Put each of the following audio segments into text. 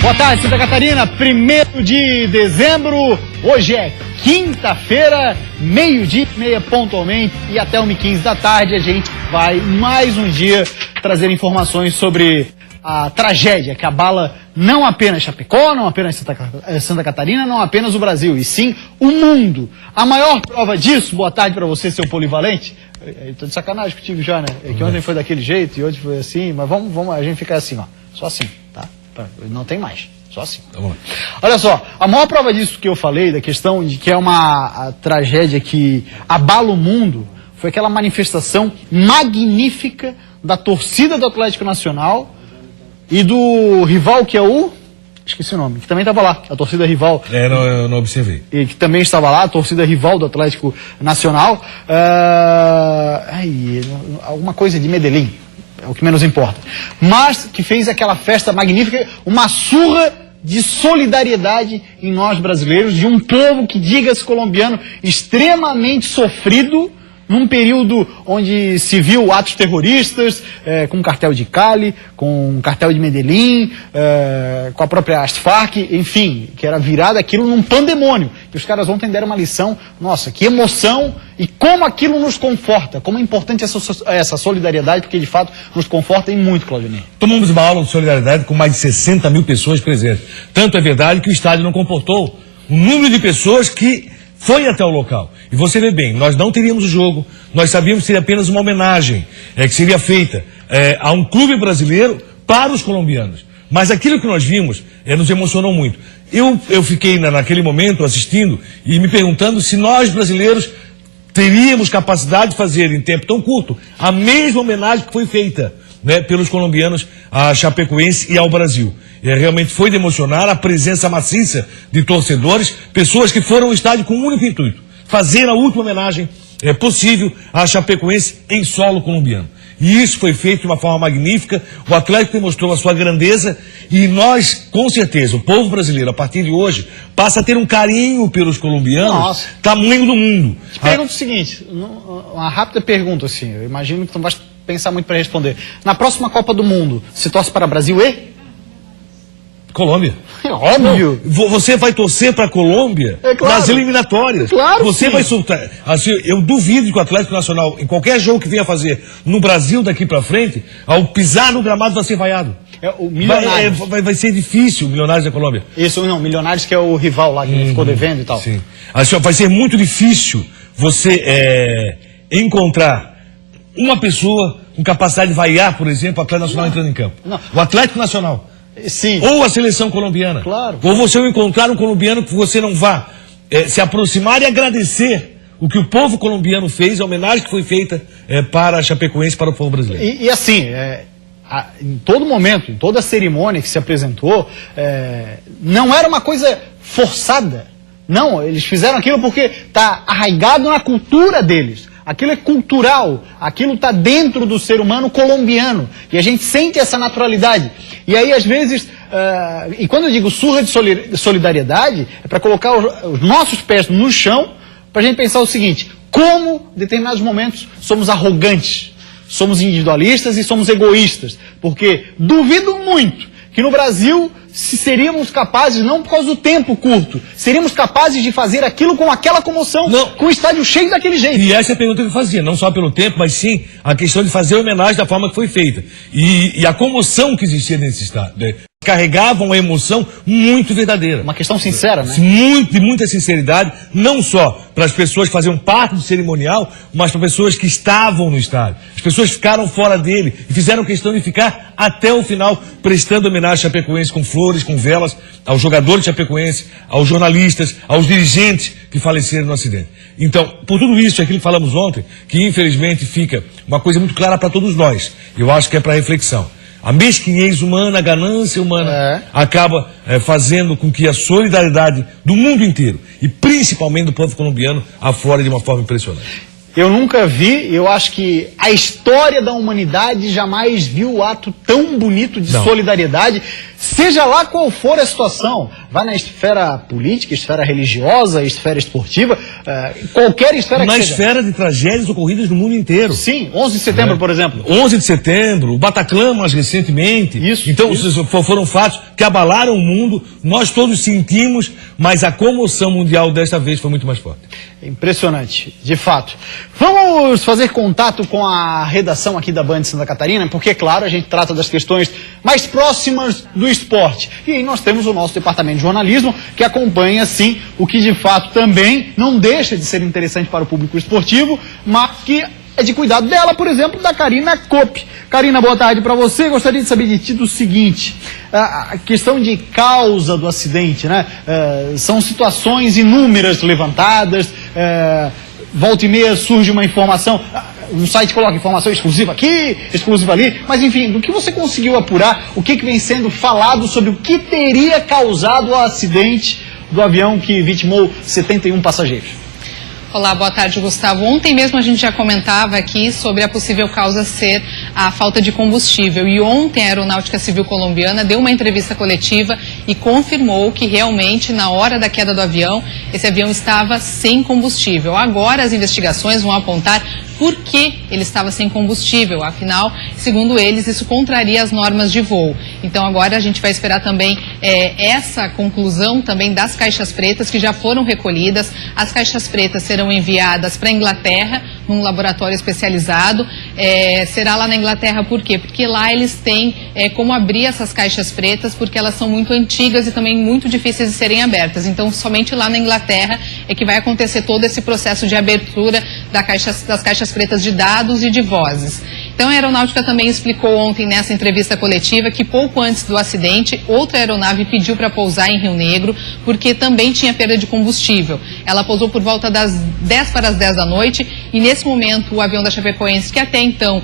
Boa tarde, Santa Catarina, 1º de dezembro, hoje é quinta-feira, 12h30 pontualmente, e até 1h15 da tarde a gente vai mais um dia trazer informações sobre a tragédia que abala não apenas Chapecó, não apenas Santa Catarina, não apenas o Brasil, e sim o mundo. A maior prova disso, boa tarde para você, seu polivalente. Tô de sacanagem contigo já, né? É que ontem foi daquele jeito e hoje foi assim, mas vamos a gente ficar assim, ó, só assim, tá? Não tem mais, só assim. Olha só, a maior prova disso que eu falei, da questão de que é uma tragédia que abala o mundo, foi aquela manifestação magnífica da torcida do Atlético Nacional e do rival que é o... esqueci o nome, que também estava lá, a torcida rival. Eu não observei. E que também estava lá, a torcida rival do Atlético Nacional. Alguma coisa de Medellín, é o que menos importa. Mas que fez aquela festa magnífica, uma surra de solidariedade em nós brasileiros, de um povo que, diga-se colombiano, extremamente sofrido, num período onde se viu atos terroristas, com o cartel de Cali, com o cartel de Medellín, com a própria Farc, enfim, que era virado aquilo num pandemônio. E os caras ontem deram uma lição, nossa, que emoção e como aquilo nos conforta, como é importante essa solidariedade, porque de fato nos conforta e muito, Claudinei. Tomamos uma aula de solidariedade com mais de 60 mil pessoas presentes. Tanto é verdade que o estádio não comportou o número de pessoas que foi até o local. E você vê bem, nós não teríamos o jogo, nós sabíamos que seria apenas uma homenagem que seria feita a um clube brasileiro para os colombianos. Mas aquilo que nós vimos nos emocionou muito. Eu fiquei naquele momento assistindo e me perguntando se nós brasileiros teríamos capacidade de fazer em tempo tão curto a mesma homenagem que foi feita, né, pelos colombianos a Chapecoense e ao Brasil. Realmente foi de emocionar a presença maciça de torcedores, pessoas que foram ao estádio com um único intuito: fazer a última homenagem possível à Chapecoense em solo colombiano. E isso foi feito de uma forma magnífica, o Atlético demonstrou a sua grandeza e nós, com certeza, o povo brasileiro, a partir de hoje, passa a ter um carinho pelos colombianos, tamanho do mundo. Te pergunto o seguinte, uma rápida pergunta assim, eu imagino que tu não vai pensar muito para responder. Na próxima Copa do Mundo, se torce para Brasil e? Colômbia. É óbvio. Você vai torcer para a Colômbia nas eliminatórias. Claro. Você vai soltar. Assim, eu duvido que o Atlético Nacional, em qualquer jogo que venha fazer no Brasil daqui para frente, ao pisar no gramado vai ser vaiado. O Milionários. Vai ser difícil o Milionários da Colômbia. Isso, não, Milionários que é o rival lá, que ficou devendo e tal. Sim. Assim, vai ser muito difícil você encontrar uma pessoa com capacidade de vaiar, por exemplo, o Atlético Nacional entrando em campo. Não. O Atlético Nacional. Sim. Ou a seleção colombiana. Claro. Ou você encontrar um colombiano que você não vá se aproximar e agradecer o que o povo colombiano fez, a homenagem que foi feita para a Chapecoense, para o povo brasileiro. E assim, em todo momento, em toda a cerimônia que se apresentou, não era uma coisa forçada. Não, eles fizeram aquilo porque está arraigado na cultura deles. Aquilo é cultural, aquilo está dentro do ser humano colombiano. E a gente sente essa naturalidade. E aí, às vezes, e quando eu digo surra de solidariedade, é para colocar os nossos pés no chão, para a gente pensar o seguinte: como, em determinados momentos, somos arrogantes, somos individualistas e somos egoístas. Porque duvido muito que no Brasil seríamos capazes, não por causa do tempo curto, seríamos capazes de fazer aquilo com aquela comoção, com o estádio cheio daquele jeito. E essa é a pergunta que eu fazia, não só pelo tempo, mas sim a questão de fazer homenagem da forma que foi feita. E a comoção que existia nesse estádio. Carregava uma emoção muito verdadeira. Uma questão sincera, né? De muita sinceridade, não só para as pessoas que faziam parte do cerimonial, mas para pessoas que estavam no estádio. As pessoas ficaram fora dele e fizeram questão de ficar até o final, prestando homenagem à Chapecoense com flores, com velas, aos jogadores de Chapecoense, aos jornalistas, aos dirigentes que faleceram no acidente. Então, por tudo isso, aquilo que falamos ontem, que infelizmente fica uma coisa muito clara para todos nós, eu acho que é para reflexão. A mesquinhez humana, a ganância humana acaba fazendo com que a solidariedade do mundo inteiro, e principalmente do povo colombiano, aflore de uma forma impressionante. Eu nunca vi, eu acho que a história da humanidade jamais viu o ato tão bonito de solidariedade. Seja lá qual for a situação, vai na esfera política, esfera religiosa, esfera esportiva, qualquer esfera que seja. Na esfera de tragédias ocorridas no mundo inteiro. Sim, 11 de setembro, por exemplo. 11 de setembro, o Bataclan mais recentemente. Então, foram fatos que abalaram o mundo, nós todos sentimos, mas a comoção mundial desta vez foi muito mais forte. Impressionante, de fato. Vamos fazer contato com a redação aqui da Band Santa Catarina, porque, claro, a gente trata das questões mais próximas do esporte. E aí nós temos o nosso departamento de jornalismo, que acompanha, sim, o que de fato também não deixa de ser interessante para o público esportivo, mas que é de cuidado dela, por exemplo, da Karina Kopp. Karina, boa tarde para você. Gostaria de saber de ti do seguinte, a questão de causa do acidente, né? São situações inúmeras levantadas, volta e meia surge uma informação, um site coloca informação exclusiva aqui, exclusiva ali, mas enfim, do que você conseguiu apurar, o que vem sendo falado sobre o que teria causado o acidente do avião que vitimou 71 passageiros? Olá, boa tarde, Gustavo. Ontem mesmo a gente já comentava aqui sobre a possível causa ser a falta de combustível. E ontem a Aeronáutica Civil Colombiana deu uma entrevista coletiva e confirmou que realmente, na hora da queda do avião, esse avião estava sem combustível. Agora as investigações vão apontar por que ele estava sem combustível. Afinal, segundo eles, isso contraria as normas de voo. Então agora a gente vai esperar também essa conclusão também das caixas pretas que já foram recolhidas. As caixas pretas serão enviadas para a Inglaterra, num laboratório especializado. Será lá na Inglaterra por quê? Porque lá eles têm como abrir essas caixas pretas, porque elas são muito antigas e também muito difíceis de serem abertas. Então somente lá na Inglaterra é que vai acontecer todo esse processo de abertura das caixas pretas de dados e de vozes. Então a aeronáutica também explicou ontem nessa entrevista coletiva que pouco antes do acidente, outra aeronave pediu para pousar em Rio Negro porque também tinha perda de combustível. Ela pousou por volta das 10 para as 10 da noite e nesse momento o avião da Chapecoense, que até então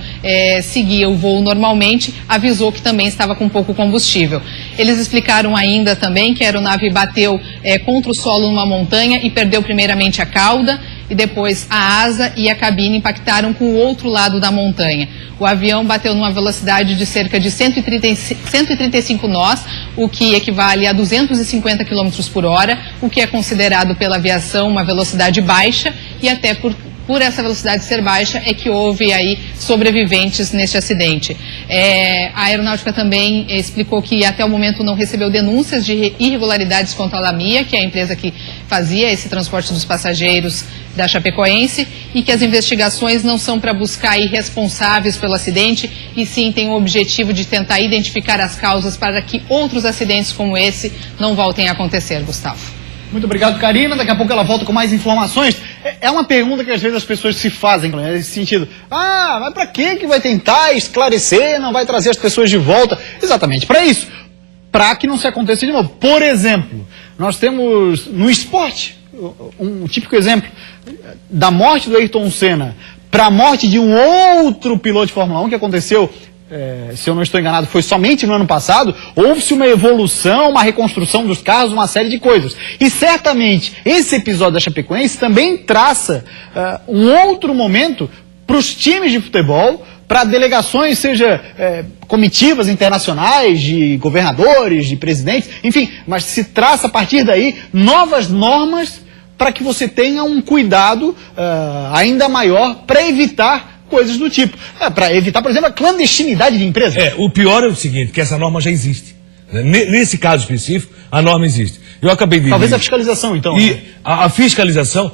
seguia o voo normalmente, avisou que também estava com pouco combustível. Eles explicaram ainda também que a aeronave bateu contra o solo numa montanha e perdeu primeiramente a cauda e depois a asa e a cabine impactaram com o outro lado da montanha. O avião bateu numa velocidade de cerca de 135 nós, o que equivale a 250 km por hora, o que é considerado pela aviação uma velocidade baixa e até por essa velocidade ser baixa é que houve aí sobreviventes neste acidente. A aeronáutica também explicou que até o momento não recebeu denúncias de irregularidades contra a Lamia, que é a empresa que fazia esse transporte dos passageiros da Chapecoense, e que as investigações não são para buscar irresponsáveis pelo acidente, e sim tem o objetivo de tentar identificar as causas para que outros acidentes como esse não voltem a acontecer, Gustavo. Muito obrigado, Karina. Daqui a pouco ela volta com mais informações. É uma pergunta que às vezes as pessoas se fazem, nesse sentido. Mas para que vai tentar esclarecer, não vai trazer as pessoas de volta? Exatamente para isso. Para que não se aconteça de novo. Por exemplo, nós temos no esporte um típico exemplo da morte do Ayrton Senna para a morte de um outro piloto de Fórmula 1 que aconteceu, se eu não estou enganado, foi somente no ano passado. Houve-se uma evolução, uma reconstrução dos carros, uma série de coisas. E certamente esse episódio da Chapecoense também traça um outro momento para os times de futebol, para delegações, seja comitivas internacionais, de governadores, de presidentes, enfim, mas se traça a partir daí novas normas para que você tenha um cuidado ainda maior para evitar coisas do tipo. Para evitar, por exemplo, a clandestinidade de empresas. O pior é o seguinte, que essa norma já existe. Nesse caso específico, a norma existe. Eu acabei de... Talvez a fiscalização, então. E a fiscalização,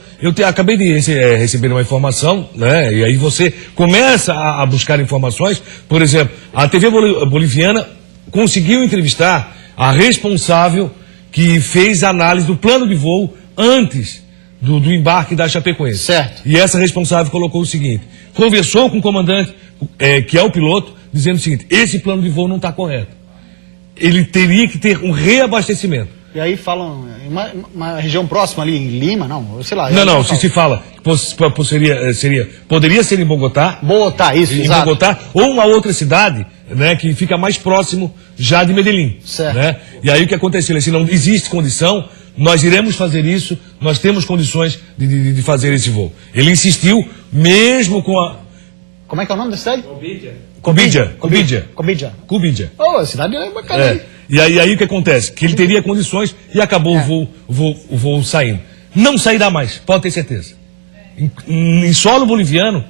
acabei de receber uma informação, né? E aí você começa a buscar informações. Por exemplo, a TV boliviana conseguiu entrevistar a responsável que fez a análise do plano de voo antes do embarque da Chapecoense. Certo. E essa responsável colocou o seguinte, conversou com o comandante, que é o piloto, dizendo o seguinte, esse plano de voo não está correto. Ele teria que ter um reabastecimento. E aí falam, uma região próxima ali, em Lima, não, sei lá. Não, se fala, poderia ser em Bogotá. Bogotá, isso, em exato. Bogotá, ou uma outra cidade, né, que fica mais próximo já de Medellín. Certo. Né? E aí o que aconteceu? Assim, não existe condição, nós iremos fazer isso, nós temos condições de fazer esse voo. Ele insistiu, mesmo com a... Como é que é o nome da cidade? Cubidia. Oh, a cidade é bacana. E aí o que acontece? Que ele teria condições e acabou o voo saindo. Não sairá mais, pode ter certeza. Em solo boliviano,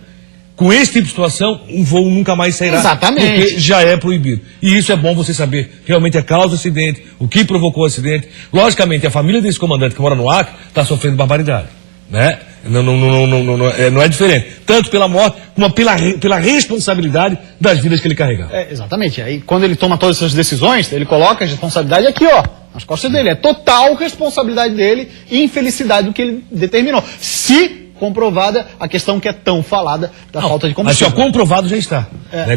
com esse tipo de situação, um voo nunca mais sairá. Exatamente. Porque já é proibido. E isso é bom você saber realmente a causa do acidente, o que provocou o acidente. Logicamente, a família desse comandante que mora no Acre está sofrendo barbaridade. Né? Não é diferente. Tanto pela morte, como pela responsabilidade das vidas que ele carregava. Exatamente. Aí, quando ele toma todas essas decisões, ele coloca a responsabilidade aqui, ó, nas costas dele. É total responsabilidade dele e infelicidade do que ele determinou. Se comprovada a questão que é tão falada da falta de combustível. Assim, ó, comprovado já está.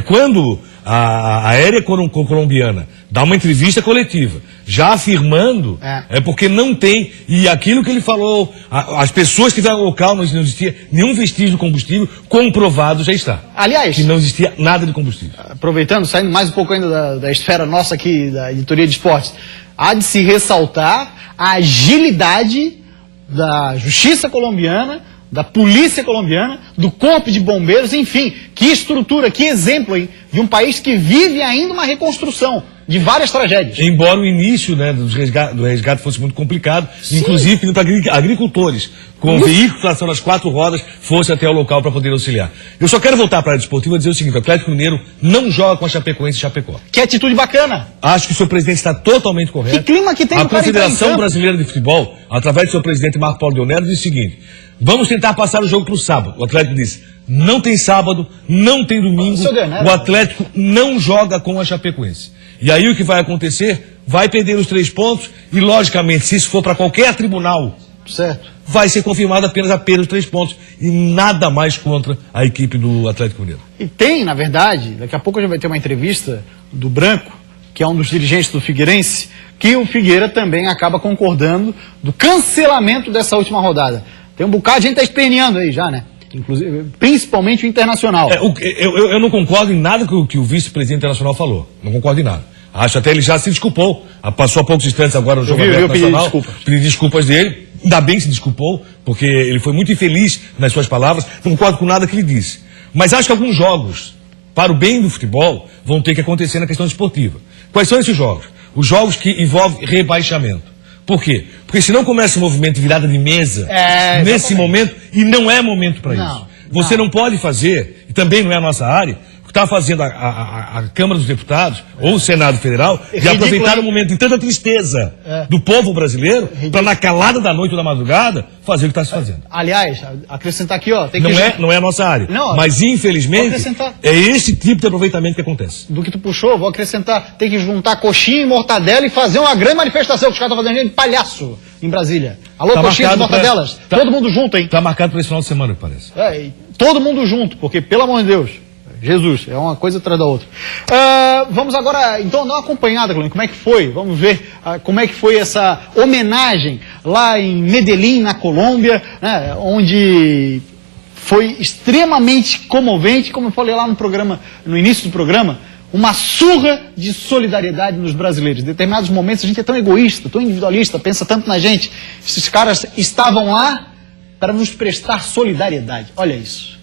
Quando a aérea colombiana dá uma entrevista coletiva, já afirmando, é porque não tem, e aquilo que ele falou, as pessoas que estavam no local, não existia nenhum vestígio de combustível, comprovado já está. Aliás, que não existia nada de combustível. Aproveitando, saindo mais um pouco ainda da esfera nossa aqui, da editoria de esportes, há de se ressaltar a agilidade da justiça colombiana, da polícia colombiana, do corpo de bombeiros, enfim, que estrutura, que exemplo, hein, de um país que vive ainda uma reconstrução de várias tragédias. Embora o início, né, do resgate fosse muito complicado, inclusive para agricultores, com veículos de tração nas 4 rodas, fossem até o local para poder auxiliar. Eu só quero voltar para a área desportiva e dizer o seguinte: o Atlético Mineiro não joga com a Chapecoense e Chapecó. Que atitude bacana. Acho que o seu presidente está totalmente correto. Que clima que tem a Confederação Brasileira de Futebol, através do seu presidente Marco Paulo Leonero, diz o seguinte: vamos tentar passar o jogo para o sábado. O Atlético disse: não tem sábado, não tem domingo, o Atlético não joga com a Chapecoense. E aí o que vai acontecer? Vai perder os 3 pontos e, logicamente, se isso for para qualquer tribunal, vai ser confirmada apenas a perda dos 3 pontos e nada mais contra a equipe do Atlético Mineiro. E tem, na verdade, daqui a pouco já vai ter uma entrevista do Branco, que é um dos dirigentes do Figueirense, que o Figueira também acaba concordando do cancelamento dessa última rodada. Tem um bocado de gente que está esperneando aí já, né? Inclusive, principalmente o Internacional. Eu não concordo em nada que o vice-presidente internacional falou. Não concordo em nada. Acho até ele já se desculpou. Passou há poucos instantes agora no Jogo Aberto Nacional. Pedi desculpas dele. Ainda bem que se desculpou, porque ele foi muito infeliz nas suas palavras. Não concordo com nada que ele disse. Mas acho que alguns jogos, para o bem do futebol, vão ter que acontecer na questão esportiva. Quais são esses jogos? Os jogos que envolvem rebaixamento. Por quê? Porque se não começa o movimento de virada de mesa nesse momento, e não é momento para isso. Você não pode fazer, e também não é a nossa área, o que está fazendo a Câmara dos Deputados ou o Senado Federal, de aproveitar o momento de tanta tristeza do povo brasileiro para, na calada da noite ou da madrugada, fazer o que está se fazendo. Aliás, acrescentar aqui, ó... Não é a nossa área, mas infelizmente é esse tipo de aproveitamento que acontece. Do que tu puxou, vou acrescentar, tem que juntar coxinha e mortadela e fazer uma grande manifestação, que os caras estão fazendo de palhaço em Brasília. Alô, coxinha e mortadelas, todo mundo junto, hein? Está marcado para esse final de semana, parece. Todo mundo junto, porque, pelo amor de Deus, Jesus, é uma coisa atrás da outra. Vamos agora, então, dar uma acompanhada, Clônia, como é que foi? Vamos ver como é que foi essa homenagem lá em Medellín, na Colômbia, né, onde foi extremamente comovente, como eu falei lá no início do programa, uma surra de solidariedade nos brasileiros. Em determinados momentos a gente é tão egoísta, tão individualista, pensa tanto na gente. Esses caras estavam lá para nos prestar solidariedade. Olha isso.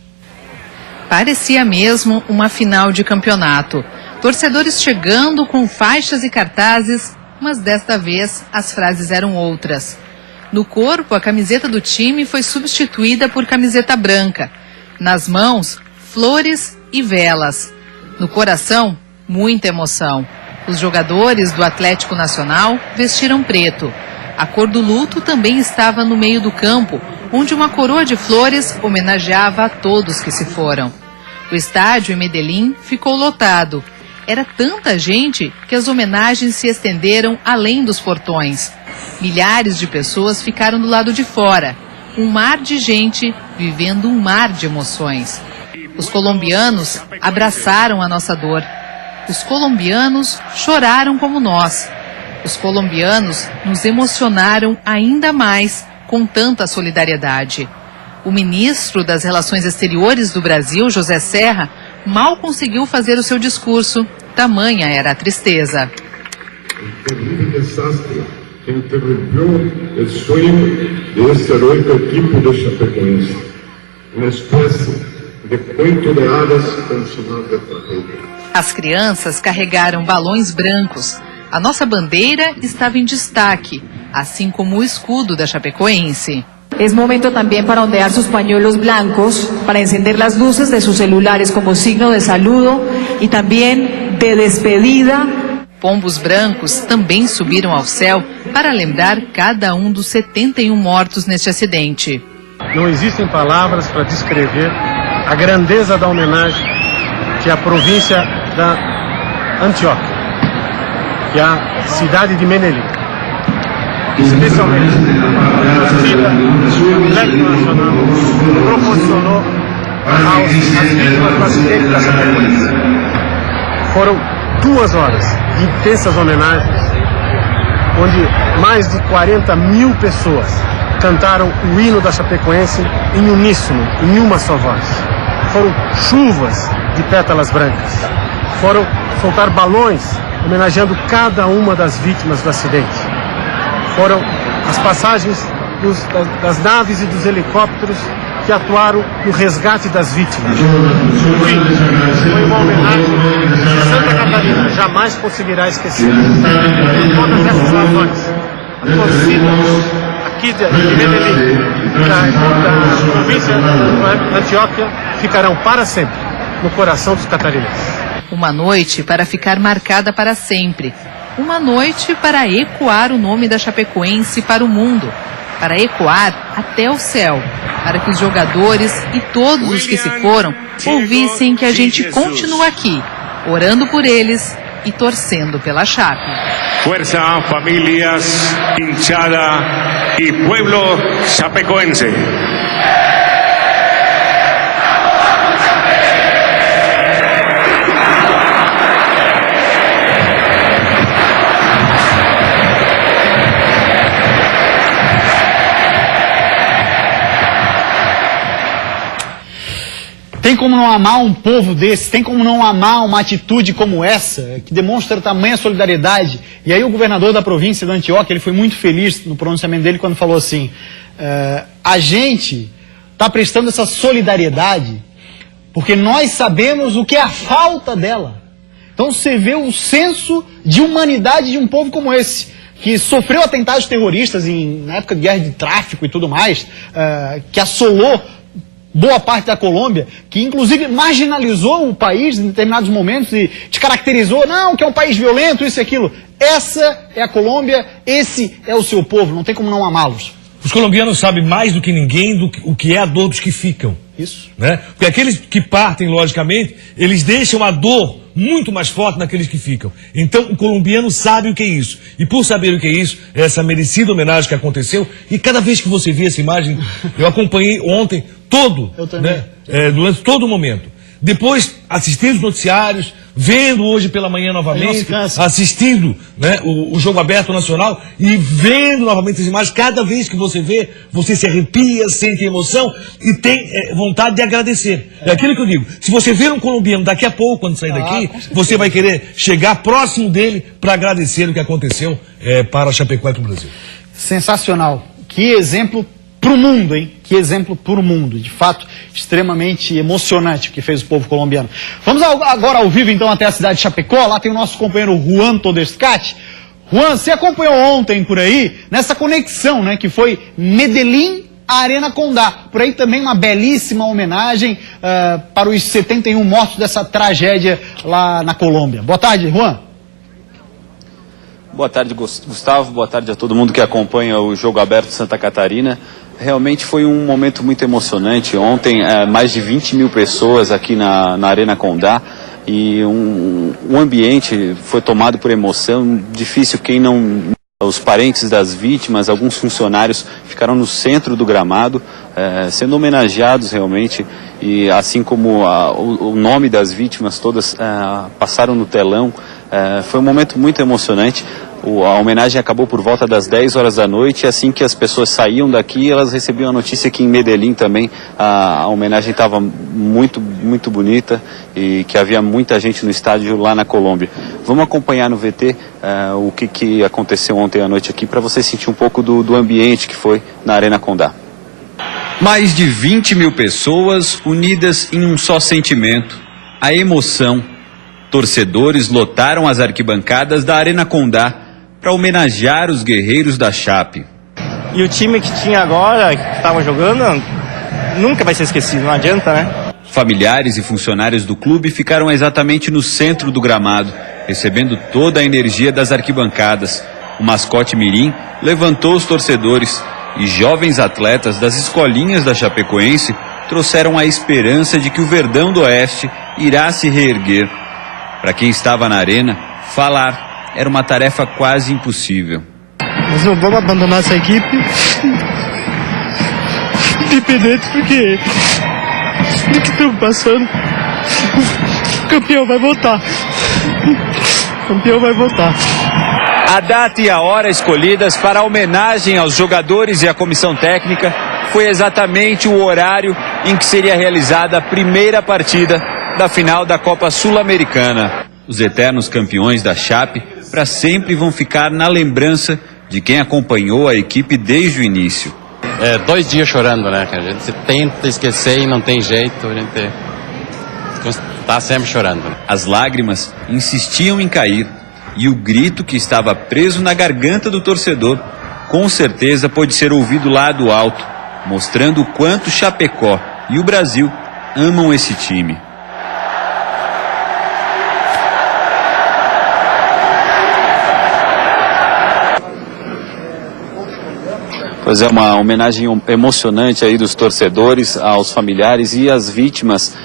Parecia mesmo uma final de campeonato. Torcedores chegando com faixas e cartazes, mas desta vez as frases eram outras. No corpo, a camiseta do time foi substituída por camiseta branca. Nas mãos, flores e velas. No coração, muita emoção. Os jogadores do Atlético Nacional vestiram preto. A cor do luto também estava no meio do campo, onde uma coroa de flores homenageava a todos que se foram. O estádio em Medellín ficou lotado. Era tanta gente que as homenagens se estenderam além dos portões. Milhares de pessoas ficaram do lado de fora. Um mar de gente vivendo um mar de emoções. Os colombianos abraçaram a nossa dor. Os colombianos choraram como nós. Os colombianos nos emocionaram ainda mais com tanta solidariedade. O ministro das Relações Exteriores do Brasil, José Serra, mal conseguiu fazer o seu discurso. Tamanha era a tristeza. O terrível desastre que interrompeu o sonho desta heroica equipe de Chapecoense. Uma espécie de cuento de hadas con final de tragedia. As crianças carregaram balões brancos. A nossa bandeira estava em destaque, assim como o escudo da Chapecoense. Es momento también para ondear sus pañuelos blancos, para encender las luces de sus celulares como signo de saludo y también de despedida. Pombos brancos também subiram ao céu para lembrar cada um dos 71 mortos neste acidente. Não existem palavras para descrever a grandeza da homenagem que a província da Antioquia, que é a cidade de Medellín, especialmente a torcida do Atlético Nacional, proporcionou às vítimas do acidente da Chapecoense. Foram 2 horas de intensas homenagens, onde mais de 40 mil pessoas cantaram o hino da Chapecoense em uníssono, em uma só voz. Foram chuvas de pétalas brancas. Foram soltar balões homenageando cada uma das vítimas do acidente. Foram as passagens das naves e dos helicópteros que atuaram no resgate das vítimas. Enfim, foi uma homenagem que Santa Catarina jamais conseguirá esquecer. Por todas essas razões, a torcida aqui de Medellín, da província de Antioquia, ficarão para sempre no coração dos catarinenses. Uma noite para ficar marcada para sempre. Uma noite para ecoar o nome da Chapecoense para o mundo. Para ecoar até o céu. Para que os jogadores e todos os que se foram ouvissem que a gente continua aqui, orando por eles e torcendo pela Chape. Fuerza, familias, hinchada y pueblo chapecoense. Tem como não amar um povo desse? Tem como não amar uma atitude como essa, que demonstra tamanha solidariedade? E aí o governador da província da Antioquia, ele foi muito feliz no pronunciamento dele quando falou assim, a gente está prestando essa solidariedade porque nós sabemos o que é a falta dela. Então você vê o senso de humanidade de um povo como esse, que sofreu atentados terroristas na época de guerra de tráfico e tudo mais, que assolou boa parte da Colômbia, que inclusive marginalizou o país em determinados momentos e descaracterizou, não, que é um país violento, isso e aquilo. Essa é a Colômbia, esse é o seu povo, não tem como não amá-los. Os colombianos sabem mais do que ninguém o que é a dor dos que ficam. Isso. Né? Porque aqueles que partem, logicamente, eles deixam a dor muito mais forte naqueles que ficam. Então, o colombiano sabe o que é isso. E por saber o que é isso, é essa merecida homenagem que aconteceu. E cada vez que você vê essa imagem, eu acompanhei ontem durante todo o momento. Depois, assistindo os noticiários, vendo hoje pela manhã novamente, assistindo o Jogo Aberto Nacional e vendo novamente as imagens. Cada vez que você vê, você se arrepia, sente emoção e tem vontade de agradecer. É aquilo que eu digo. Se você ver um colombiano daqui a pouco, quando sair daqui, você vai querer chegar próximo dele para agradecer o que aconteceu para a Chapecoense e para o Brasil. Sensacional. Que exemplo para o mundo, hein? Que exemplo para o mundo. De fato, extremamente emocionante o que fez o povo colombiano. Vamos agora ao vivo, então, até a cidade de Chapecó. Lá tem o nosso companheiro Juan Todescate. Juan, você acompanhou ontem por aí, nessa conexão, né? Que foi Medellín a Arena Condá. Por aí também uma belíssima homenagem para os 71 mortos dessa tragédia lá na Colômbia. Boa tarde, Juan. Boa tarde, Gustavo. Boa tarde a todo mundo que acompanha o Jogo Aberto de Santa Catarina. Realmente foi um momento muito emocionante. Ontem, mais de 20 mil pessoas aqui na Arena Condá. E o ambiente foi tomado por emoção. Difícil quem não... Os parentes das vítimas, alguns funcionários ficaram no centro do gramado, sendo homenageados realmente. E assim como o nome das vítimas todas passaram no telão. Foi um momento muito emocionante. A homenagem acabou por volta das 10 horas da noite. E assim que as pessoas saíam daqui, elas recebiam a notícia que em Medellín também a homenagem estava muito, muito bonita e que havia muita gente no estádio lá na Colômbia. Vamos acompanhar no VT o que aconteceu ontem à noite aqui para você sentir um pouco do ambiente que foi na Arena Condá. Mais de 20 mil pessoas unidas em um só sentimento, a emoção. Torcedores lotaram as arquibancadas da Arena Condá para homenagear os guerreiros da Chape. E o time que tinha agora, que estava jogando, nunca vai ser esquecido, não adianta, né? Familiares e funcionários do clube ficaram exatamente no centro do gramado, recebendo toda a energia das arquibancadas. O mascote mirim levantou os torcedores e jovens atletas das escolinhas da Chapecoense trouxeram a esperança de que o Verdão do Oeste irá se reerguer. Para quem estava na arena, falar era uma tarefa quase impossível. Nós não vamos abandonar essa equipe, independente porque do que estamos passando. O campeão vai voltar. O campeão vai voltar. A data e a hora escolhidas para a homenagem aos jogadores e à comissão técnica foi exatamente o horário em que seria realizada a primeira partida da final da Copa Sul-Americana. Os eternos campeões da Chape para sempre vão ficar na lembrança de quem acompanhou a equipe desde o início. 2 dias chorando, né? A gente tenta esquecer e não tem jeito, a gente está sempre chorando. As lágrimas insistiam em cair. E o grito que estava preso na garganta do torcedor, com certeza pôde ser ouvido lá do alto, mostrando o quanto Chapecó e o Brasil amam esse time. Pois é, uma homenagem emocionante aí dos torcedores aos familiares e às vítimas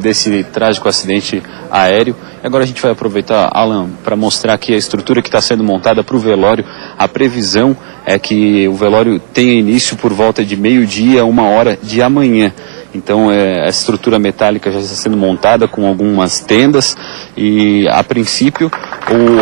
desse trágico acidente aéreo. E agora a gente vai aproveitar, Alan, para mostrar aqui a estrutura que está sendo montada para o velório. A previsão é que o velório tenha início por volta de 12h, 1h de amanhã. Então a estrutura metálica já está sendo montada com algumas tendas e, a princípio,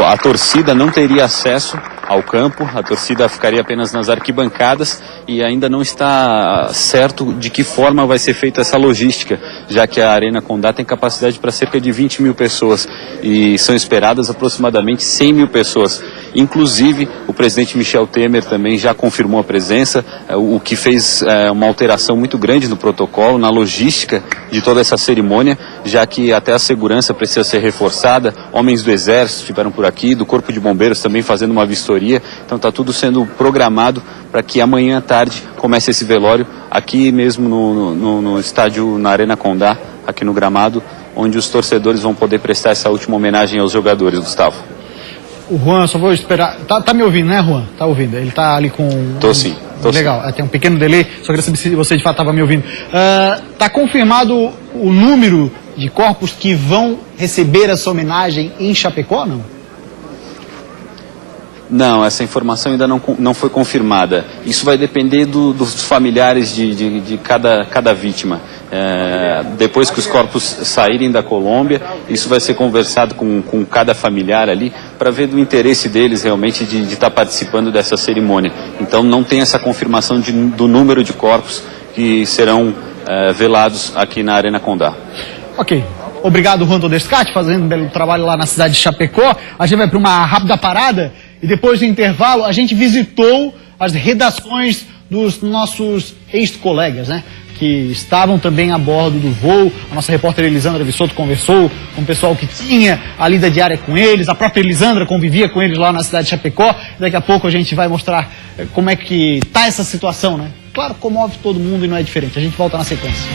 a torcida não teria acesso ao campo, a torcida ficaria apenas nas arquibancadas e ainda não está certo de que forma vai ser feita essa logística, já que a Arena Condá tem capacidade para cerca de 20 mil pessoas e são esperadas aproximadamente 100 mil pessoas. Inclusive, o presidente Michel Temer também já confirmou a presença, o que fez uma alteração muito grande no protocolo, na logística de toda essa cerimônia, já que até a segurança precisa ser reforçada. Homens do Exército estiveram por aqui, do Corpo de Bombeiros também fazendo uma vistoria. Então está tudo sendo programado para que amanhã à tarde comece esse velório aqui mesmo no estádio, na Arena Condá, aqui no gramado, onde os torcedores vão poder prestar essa última homenagem aos jogadores, Gustavo. O Juan, só vou esperar. Tá me ouvindo, né, Juan? Tá ouvindo. Ele tá ali com... Tô sim. Legal. Tem um pequeno delay. Só queria saber se você de fato estava me ouvindo. Tá confirmado o número de corpos que vão receber essa homenagem em Chapecó, não? Não, essa informação ainda não foi confirmada. Isso vai depender dos familiares de cada vítima. Depois que os corpos saírem da Colômbia, isso vai ser conversado com cada familiar ali, para ver do interesse deles realmente de estar participando dessa cerimônia. Então não tem essa confirmação do número de corpos que serão velados aqui na Arena Condá. Ok. Obrigado, Juan Todescati, fazendo um belo trabalho lá na cidade de Chapecó. A gente vai para uma rápida parada e depois do intervalo a gente visitou as redações dos nossos ex-colegas, né? Que estavam também a bordo do voo. A nossa repórter Elisandra Vissoto conversou com o pessoal que tinha a lida diária com eles. A própria Elisandra convivia com eles lá na cidade de Chapecó. Daqui a pouco a gente vai mostrar como é que está essa situação, né? Claro, comove todo mundo e não é diferente. A gente volta na sequência.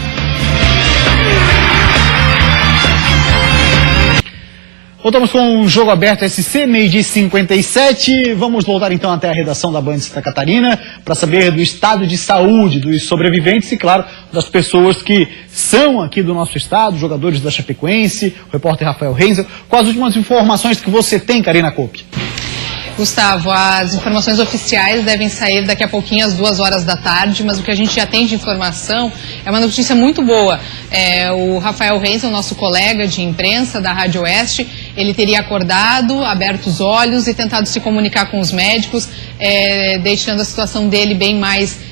Voltamos com um Jogo Aberto SC, 12h57. Vamos voltar então até a redação da Band Santa Catarina para saber do estado de saúde dos sobreviventes e, claro, das pessoas que são aqui do nosso estado, jogadores da Chapecoense, o repórter Rafael Renzel. Quais as últimas informações que você tem, Karina Coupe? Gustavo, as informações oficiais devem sair daqui a pouquinho às 2h da tarde, mas o que a gente já tem de informação é uma notícia muito boa. O Rafael Renzel, nosso colega de imprensa da Rádio Oeste, ele teria acordado, aberto os olhos e tentado se comunicar com os médicos, deixando a situação dele bem mais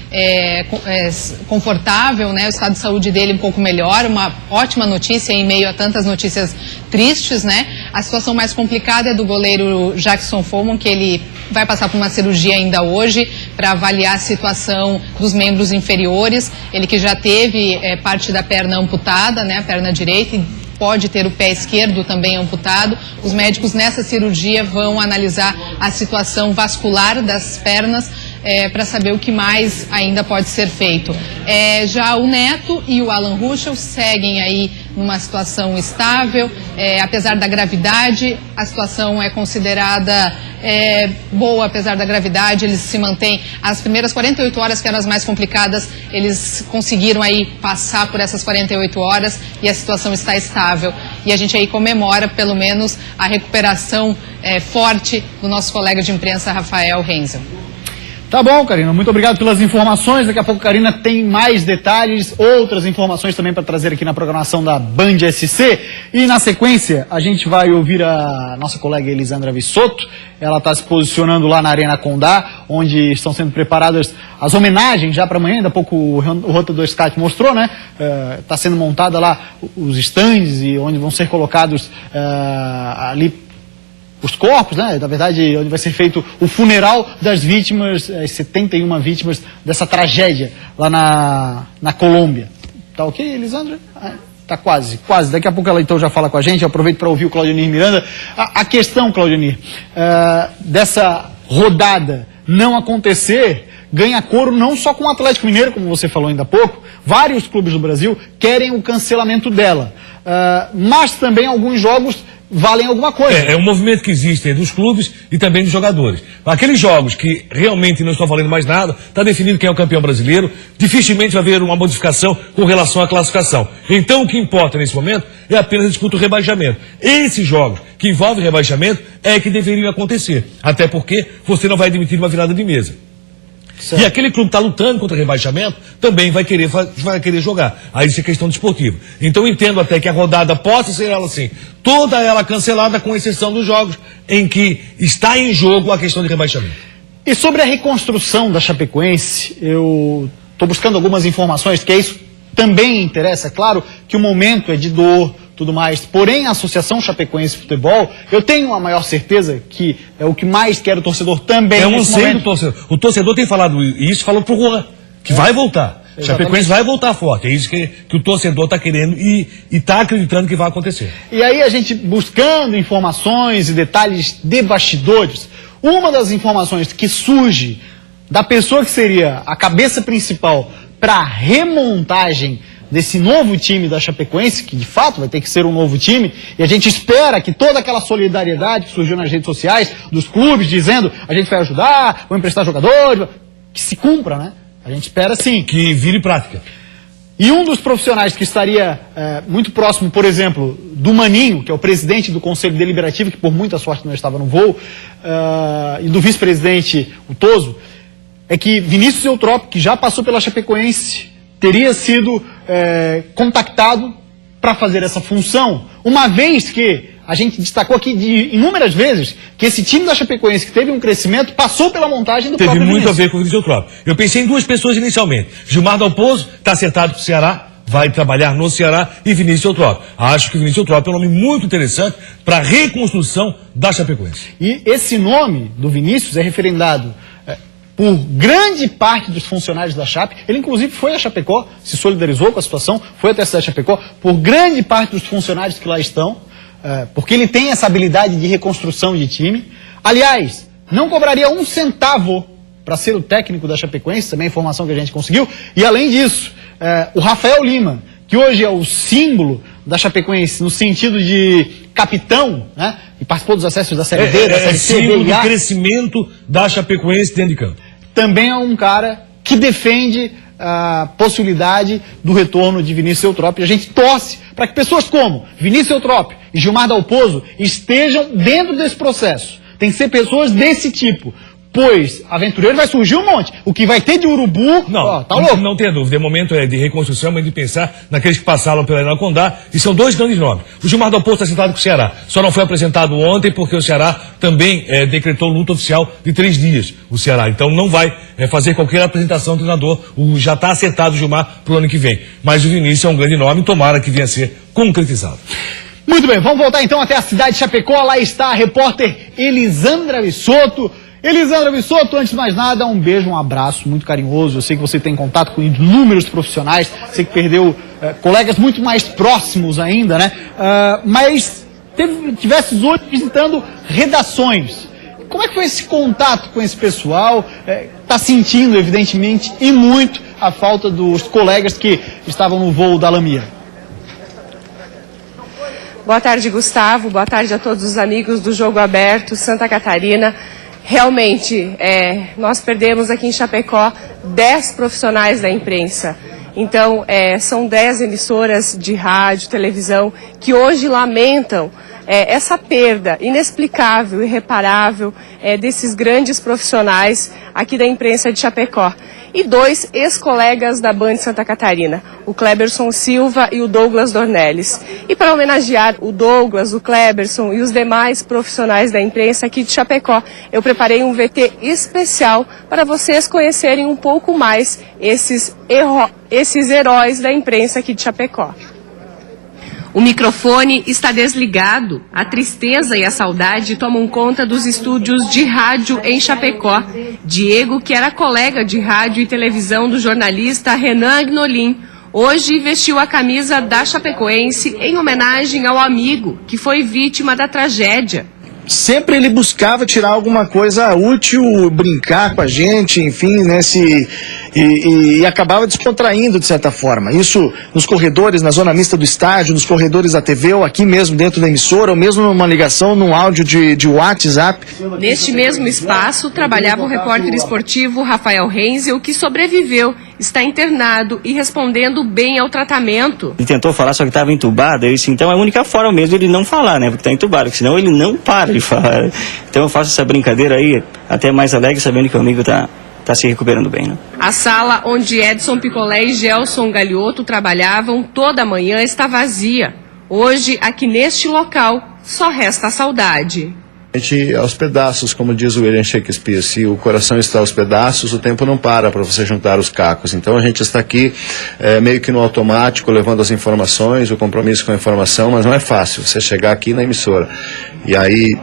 confortável, né? O estado de saúde dele um pouco melhor, uma ótima notícia em meio a tantas notícias tristes, né? A situação mais complicada é do goleiro Jackson Foman, que ele vai passar por uma cirurgia ainda hoje, para avaliar a situação dos membros inferiores. Ele que já teve parte da perna amputada, né, a perna direita, e pode ter o pé esquerdo também amputado. Os médicos nessa cirurgia vão analisar a situação vascular das pernas para saber o que mais ainda pode ser feito. Já o Neto e o Alan Ruschel seguem aí numa situação estável, apesar da gravidade, a situação é considerada boa, apesar da gravidade, eles se mantêm. As primeiras 48 horas, que eram as mais complicadas, eles conseguiram aí passar por essas 48 horas e a situação está estável. E a gente aí comemora, pelo menos, a recuperação forte do nosso colega de imprensa, Rafael Renzel. Tá bom, Karina, muito obrigado pelas informações. Daqui a pouco a Karina tem mais detalhes, outras informações também para trazer aqui na programação da Band SC. E na sequência, a gente vai ouvir a nossa colega Elisandra Vissotto. Ela está se posicionando lá na Arena Condá, onde estão sendo preparadas as homenagens já para amanhã. Ainda há pouco o Rota do Skype mostrou, né? Está sendo montada lá os estandes e onde vão ser colocados ali os corpos, né? Na verdade, onde vai ser feito o funeral das vítimas, as 71 vítimas dessa tragédia lá na Colômbia. Tá ok, Elisandra? Tá quase. Daqui a pouco ela então já fala com a gente. Eu aproveito para ouvir o Claudionir Miranda. A questão, Claudionir, dessa rodada não acontecer, ganha coro não só com o Atlético Mineiro, como você falou ainda há pouco. Vários clubes do Brasil querem o cancelamento dela. Mas também alguns jogos valem alguma coisa. É um movimento que existe aí dos clubes e também dos jogadores. Aqueles jogos que realmente não estão valendo mais nada, está definido quem é o campeão brasileiro, dificilmente vai haver uma modificação com relação à classificação. Então o que importa nesse momento é apenas a disputa do rebaixamento. Esses jogos que envolvem rebaixamento é que deveriam acontecer, até porque você não vai admitir uma virada de mesa. Certo. E aquele clube que está lutando contra o rebaixamento também vai querer jogar. Aí isso é questão desportiva. Então eu entendo até que a rodada possa ser ela assim, toda ela cancelada, com exceção dos jogos em que está em jogo a questão de rebaixamento. E sobre a reconstrução da Chapecoense, eu estou buscando algumas informações, que isso também interessa. É claro que o momento é de dor, tudo mais. Porém, a Associação Chapecoense de Futebol, eu tenho a maior certeza que é o que mais quer o torcedor também. É um anseio do torcedor. O torcedor tem falado isso, falou pro Juan, que vai voltar. Exatamente. Chapecoense vai voltar forte. É isso que o torcedor está querendo e está acreditando que vai acontecer. E aí a gente buscando informações e detalhes de bastidores, uma das informações que surge da pessoa que seria a cabeça principal para a remontagem desse novo time da Chapecoense, que de fato vai ter que ser um novo time, e a gente espera que toda aquela solidariedade que surgiu nas redes sociais dos clubes, dizendo a gente vai ajudar, vou emprestar jogadores, que se cumpra, né? A gente espera sim. Que vire prática. E um dos profissionais que estaria muito próximo, por exemplo, do Maninho, que é o presidente do Conselho Deliberativo, que por muita sorte não estava no voo, e do vice-presidente, o Toso, é que Vinícius Eutrópio, que já passou pela Chapecoense, teria sido contactado para fazer essa função, uma vez que a gente destacou aqui inúmeras vezes que esse time da Chapecoense, que teve um crescimento, passou pela montagem do próprio Vinícius. Teve muito a ver com o Vinícius Eutrópio. Eu pensei em duas pessoas inicialmente. Gilmar Dalpozo está acertado com o Ceará, vai trabalhar no Ceará, e Vinícius Eutrópio. Acho que o Vinícius Eutrópio é um nome muito interessante para a reconstrução da Chapecoense. E esse nome do Vinícius é referendado por grande parte dos funcionários da Chape. Ele inclusive foi a Chapecó, se solidarizou com a situação, foi até a cidade de Chapecó, por grande parte dos funcionários que lá estão, porque ele tem essa habilidade de reconstrução de time. Aliás, não cobraria um centavo para ser o técnico da Chapecoense, também é a informação que a gente conseguiu. E além disso, o Rafael Lima, que hoje é o símbolo da Chapecoense no sentido de capitão, né? E participou dos acessos da Série D, da Série C, símbolo do crescimento da Chapecoense dentro de campo. Também é um cara que defende a possibilidade do retorno de Vinícius Eutrópio. E a gente torce para que pessoas como Vinícius Eutrópio e Gilmar Dalpozo estejam dentro desse processo. Tem que ser pessoas desse tipo. Pois aventureiro vai surgir um monte. O que vai ter de urubu, tá louco. Não tenha dúvida. O momento é de reconstrução, mas de pensar naqueles que passaram pela Arena Condá, e são dois grandes nomes. O Gilmar Dalpozo está sentado com o Ceará. Só não foi apresentado ontem porque o Ceará também decretou luta oficial de 3 dias. O Ceará. Então não vai fazer qualquer apresentação do treinador. Já está acertado o Gilmar para o ano que vem. Mas o Vinícius é um grande nome, tomara que venha a ser concretizado. Muito bem, vamos voltar então até a cidade de Chapecó. Lá está a repórter Elisandra Vissotto. Elisandra Bisotto, antes de mais nada, um beijo, um abraço muito carinhoso. Eu sei que você tem contato com inúmeros profissionais, sei que perdeu colegas muito mais próximos ainda, né? Mas tivesse hoje visitando redações. Como é que foi esse contato com esse pessoal? Está sentindo, evidentemente, e muito a falta dos colegas que estavam no voo da Lamia. Boa tarde, Gustavo. Boa tarde a todos os amigos do Jogo Aberto, Santa Catarina. Realmente, nós perdemos aqui em Chapecó 10 profissionais da imprensa. Então, são 10 emissoras de rádio, televisão, que hoje lamentam essa perda inexplicável, irreparável desses grandes profissionais aqui da imprensa de Chapecó. E 2 ex-colegas da Band Santa Catarina, o Cleberson Silva e o Douglas Dornelles. E para homenagear o Douglas, o Cleberson e os demais profissionais da imprensa aqui de Chapecó, eu preparei um VT especial para vocês conhecerem um pouco mais esses heróis da imprensa aqui de Chapecó. O microfone está desligado. A tristeza e a saudade tomam conta dos estúdios de rádio em Chapecó. Diego, que era colega de rádio e televisão do jornalista Renan Agnolin, hoje vestiu a camisa da Chapecoense em homenagem ao amigo que foi vítima da tragédia. Sempre ele buscava tirar alguma coisa útil, brincar com a gente, enfim, né, e acabava descontraindo de certa forma. Isso nos corredores, na zona mista do estádio, nos corredores da TV, ou aqui mesmo dentro da emissora, ou mesmo numa ligação, num áudio de WhatsApp. Neste mesmo espaço, trabalhava o repórter esportivo Rafael Renzel, que sobreviveu, está internado e respondendo bem ao tratamento. Ele tentou falar, só que estava entubado, eu disse, então é a única forma mesmo ele não falar, né, porque está entubado, porque senão ele não para de falar. Então eu faço essa brincadeira aí, até mais alegre, sabendo que o amigo está se recuperando bem, né? A sala onde Edson Picolé e Gelson Galiotto trabalhavam toda manhã está vazia. Hoje, aqui neste local, só resta a saudade. A gente aos pedaços, como diz o William Shakespeare, se o coração está aos pedaços, o tempo não para você juntar os cacos. Então a gente está aqui meio que no automático, levando as informações, o compromisso com a informação, mas não é fácil você chegar aqui na emissora. E aí...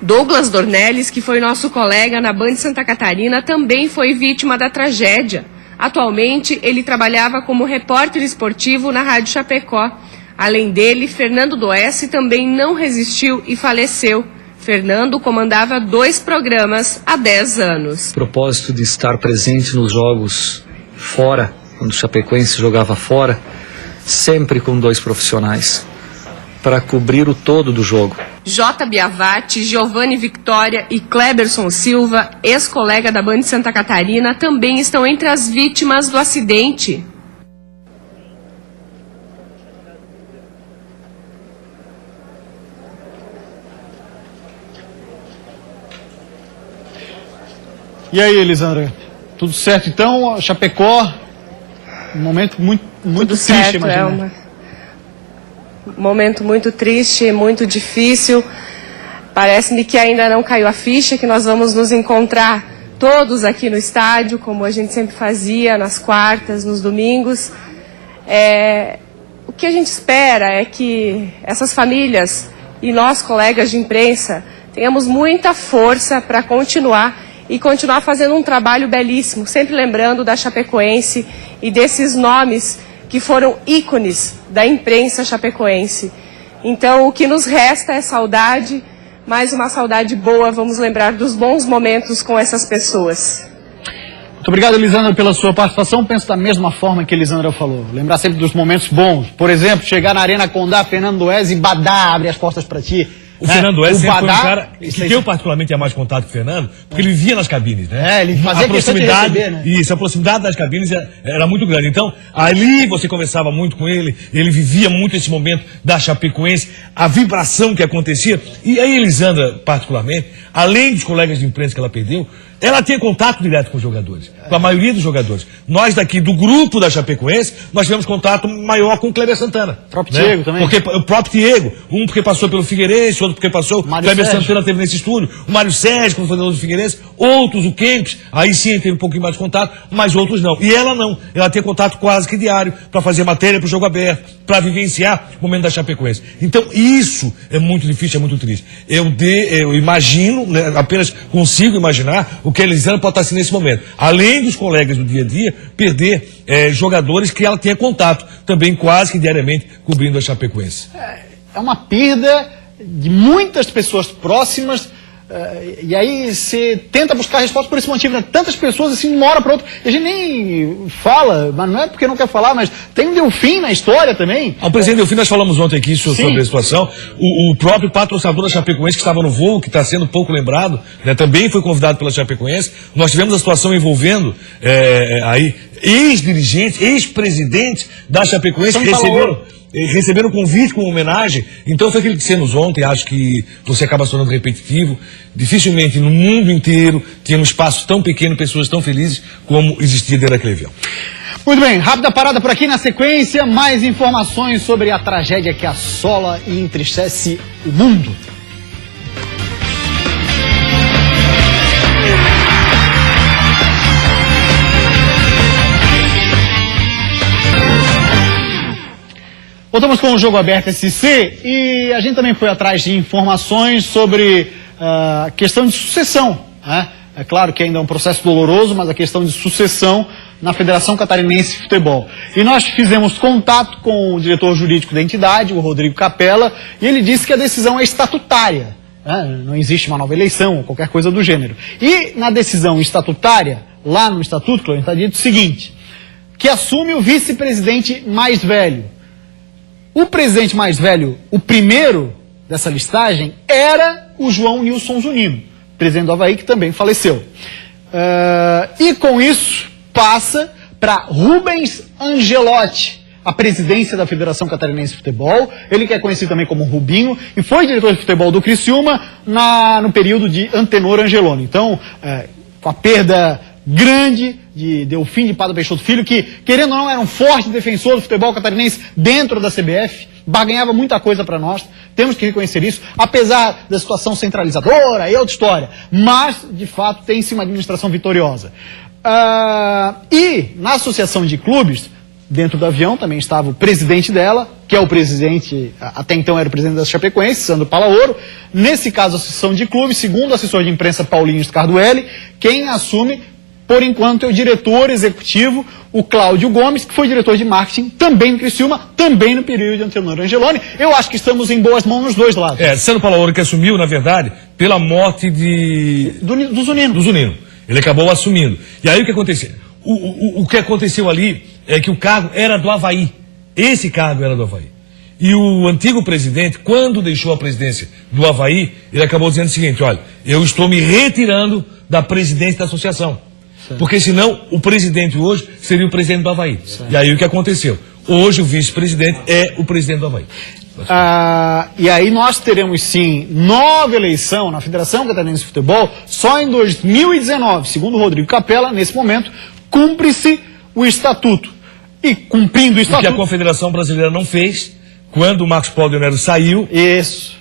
Douglas Dornelles, que foi nosso colega na Band Santa Catarina, também foi vítima da tragédia. Atualmente, ele trabalhava como repórter esportivo na Rádio Chapecó. Além dele, Fernando Doesse também não resistiu e faleceu. Fernando comandava 2 programas há 10 anos. O propósito de estar presente nos jogos fora, quando o Chapecoense jogava fora, sempre com 2 profissionais, para cobrir o todo do jogo. J. Biavati, Giovanni Victoria e Cleberson Silva, ex-colega da Band Santa Catarina, também estão entre as vítimas do acidente. E aí, Elisandra? Tudo certo então? Chapecó, um momento muito triste, certo, imagina. Um momento muito triste, muito difícil. Parece-me que ainda não caiu a ficha, que nós vamos nos encontrar todos aqui no estádio, como a gente sempre fazia, nas quartas, nos domingos. O que a gente espera é que essas famílias e nós, colegas de imprensa, tenhamos muita força para continuar fazendo um trabalho belíssimo, sempre lembrando da Chapecoense e desses nomes que foram ícones da imprensa chapecoense. Então, o que nos resta é saudade, mais uma saudade boa, vamos lembrar dos bons momentos com essas pessoas. Muito obrigado, Elisandra, pela sua participação. Penso da mesma forma que a Elisandra falou. Lembrar sempre dos momentos bons. Por exemplo, chegar na Arena Condá, Fernando Doesse e Badá abre as portas para ti. O Fernando Doesse sempre foi um cara que eu particularmente tinha mais contato com o Fernando, porque ele vivia nas cabines, né? Ele fazia a proximidade, receber, né? Isso, a proximidade das cabines era muito grande. Então, ali você conversava muito com ele vivia muito esse momento da Chapecoense, a vibração que acontecia. E aí, Elisandra, particularmente, além dos colegas de imprensa que ela perdeu, Ela tinha contato direto com os jogadores, com a maioria dos jogadores. Nós daqui do grupo da Chapecoense, nós tivemos contato maior com o Kleber Santana. O próprio Diego também. Porque, o próprio Diego, um porque passou pelo Figueirense, outro porque passou, o Kleber Santana teve nesse estúdio, o Mário Sérgio, como fundador do Figueirense, outros, o Kempis, aí sim teve um pouquinho mais de contato, mas outros não. E ela não, ela tinha contato quase que diário, para fazer matéria para o jogo aberto, para vivenciar o momento da Chapecoense. Então isso é muito difícil, é muito triste. Eu imagino, né, apenas consigo imaginar o que a Elisângela pode estar assim nesse momento. Além dos colegas do dia a dia, perder jogadores que ela tinha contato, também quase que diariamente cobrindo a Chapecoense. É uma perda de muitas pessoas próximas, e aí você tenta buscar resposta por esse motivo, né? Tantas pessoas assim, de uma hora para outra, e a gente nem fala, mas não é porque não quer falar, mas tem um Delfim na história também. O presidente Delfim, nós falamos ontem aqui sobre a situação, o próprio patrocinador da Chapecoense que estava no voo, que está sendo pouco lembrado, né, também foi convidado pela Chapecoense. Nós tivemos a situação envolvendo aí ex-dirigentes, ex-presidentes da Chapecoense que receberam convite com homenagem. Então foi aquilo que dissemos ontem, acho que você acaba se tornando repetitivo. Dificilmente no mundo inteiro tinha um espaço tão pequeno, pessoas tão felizes como existia dentro daquele avião. Muito bem, rápida parada por aqui. Na sequência, mais informações sobre a tragédia que assola e entristece o mundo. Voltamos com o Jogo Aberto SC e a gente também foi atrás de informações sobre a questão de sucessão, né? É claro que ainda é um processo doloroso, mas a questão de sucessão na Federação Catarinense de Futebol. E nós fizemos contato com o diretor jurídico da entidade, o Rodrigo Capella, e ele disse que a decisão é estatutária, né? Não existe uma nova eleição ou qualquer coisa do gênero. E na decisão estatutária, lá no estatuto, Cláudio, está dito o seguinte, que assume o vice-presidente mais velho. O presidente mais velho, o primeiro dessa listagem, era o João Nilson Zunino, presidente do Avaí, que também faleceu. E com isso, passa para Rubens Angelotti, a presidência da Federação Catarinense de Futebol. Ele que é conhecido também como Rubinho, e foi diretor de futebol do Criciúma no período de Antenor Angeloni. Então, com a perda grande de Delfim de Pada Peixoto Filho, que, querendo ou não, era um forte defensor do futebol catarinense dentro da CBF, barganhava muita coisa para nós, temos que reconhecer isso, apesar da situação centralizadora e outra história, mas, de fato, tem-se uma administração vitoriosa. E, na associação de clubes, dentro do avião, também estava o presidente dela, que é o presidente, até então era o presidente da Chapecoense, Sandro Palaoro. Nesse caso, a associação de clubes, segundo o assessor de imprensa Paulinho Scarduelli, quem assume por enquanto é o diretor executivo, o Cláudio Gomes, que foi diretor de marketing também no Criciúma, também no período de Antenor Angeloni. Eu acho que estamos em boas mãos nos dois lados. Sandro Palaoro que assumiu, na verdade, pela morte do Zunino. Do Zunino. Ele acabou assumindo. E aí o que aconteceu? O que aconteceu ali é que o cargo era do Avaí. Esse cargo era do Avaí. E o antigo presidente, quando deixou a presidência do Avaí, ele acabou dizendo o seguinte, olha, eu estou me retirando da presidência da associação. Porque senão o presidente hoje seria o presidente do Avaí. Certo. E aí o que aconteceu? Hoje o vice-presidente é o presidente do Avaí. E aí nós teremos sim nova eleição na Federação Catarinense de Futebol só em 2019. Segundo o Rodrigo Capella, nesse momento, cumpre-se o estatuto. E cumprindo o estatuto... O que a Confederação Brasileira não fez... Quando o Marcos Paulo de Onero saiu,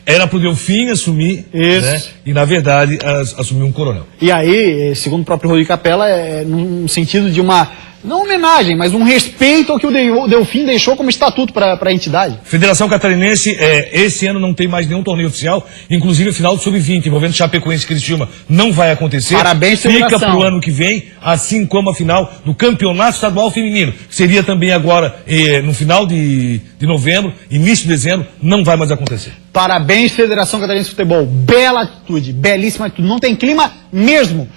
era para o Delfim assumir, né? E na verdade assumiu um coronel. E aí, segundo o próprio Rodrigo Capella, num sentido de uma, não homenagem, mas um respeito ao que o Delfim deixou como estatuto para a entidade. Federação Catarinense, esse ano não tem mais nenhum torneio oficial, inclusive a final do Sub-20, envolvendo Chapecoense e Criciúma, não vai acontecer. Parabéns, fica para o ano que vem, assim como a final do Campeonato Estadual Feminino, que seria também agora no final de novembro, início de dezembro, não vai mais acontecer. Parabéns, Federação Catarinense de Futebol. Bela atitude, belíssima atitude. Não tem clima mesmo.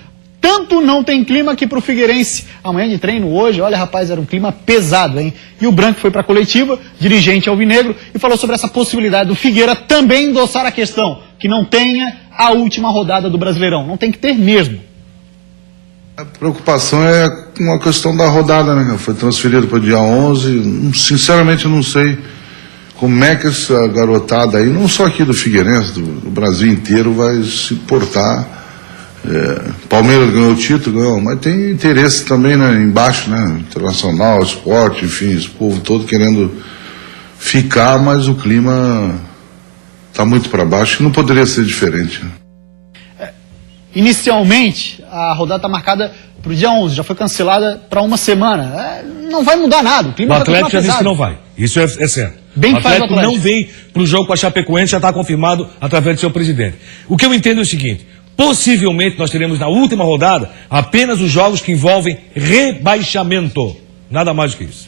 Tanto não tem clima que pro Figueirense, amanhã de treino hoje, olha rapaz, era um clima pesado, hein? E o Branco foi pra coletiva, dirigente alvinegro, e falou sobre essa possibilidade do Figueira também endossar a questão, que não tenha a última rodada do Brasileirão. Não tem que ter mesmo. A preocupação é com a questão da rodada, né? Foi transferido para o dia 11, sinceramente eu não sei como é que essa garotada aí, não só aqui do Figueirense, do Brasil inteiro, vai se portar Palmeiras ganhou o título, ganhou, mas tem interesse também, né, embaixo, né? Internacional, esporte, enfim, esse povo todo querendo ficar, mas o clima está muito para baixo e não poderia ser diferente. Inicialmente, a rodada está marcada para o dia 11, já foi cancelada para uma semana. Não vai mudar nada, o clima O vai Atlético já pesado. disse que não vai, isso é certo. Bem o Atlético faz o não vem para o jogo com a Chapecoense, já está confirmado através do seu presidente. O que eu entendo é o seguinte, possivelmente nós teremos na última rodada apenas os jogos que envolvem rebaixamento, nada mais do que isso.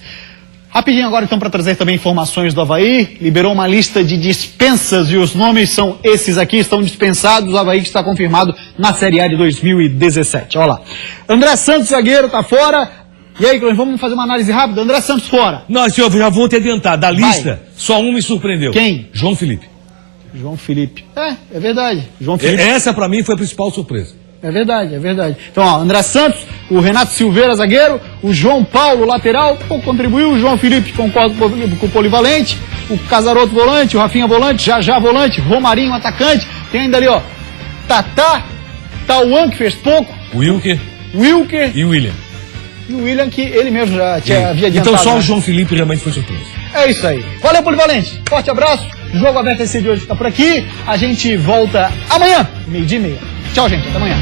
Rapidinho agora então para trazer também informações do Avaí, liberou uma lista de dispensas e os nomes são esses aqui, estão dispensados, o Avaí que está confirmado na Série A de 2017, olha lá. André Santos, zagueiro, está fora, e aí Clóvis, vamos fazer uma análise rápida, André Santos fora. Não, senhor, já vou te adiantar, da lista, só um me surpreendeu. Quem? João Felipe. João Felipe, é verdade, João Felipe. Essa para mim foi a principal surpresa. É verdade. Então, ó, André Santos, o Renato Silveira, zagueiro, o João Paulo, lateral, pouco contribuiu, o João Felipe, concordo com o polivalente, o Casaroto, volante, o Rafinha, volante, Já, volante, Romarinho, atacante, tem ainda ali, ó, Tatá, Tauan, que fez pouco, Wilker e William. E o William, que ele mesmo já havia adiantado. Então só né? O João Felipe realmente foi surpresa. É isso aí. Valeu, polivalente. Forte abraço. Jogo Aberto esse de hoje fica por aqui. A gente volta amanhã, 12:30. Tchau, gente. Até amanhã.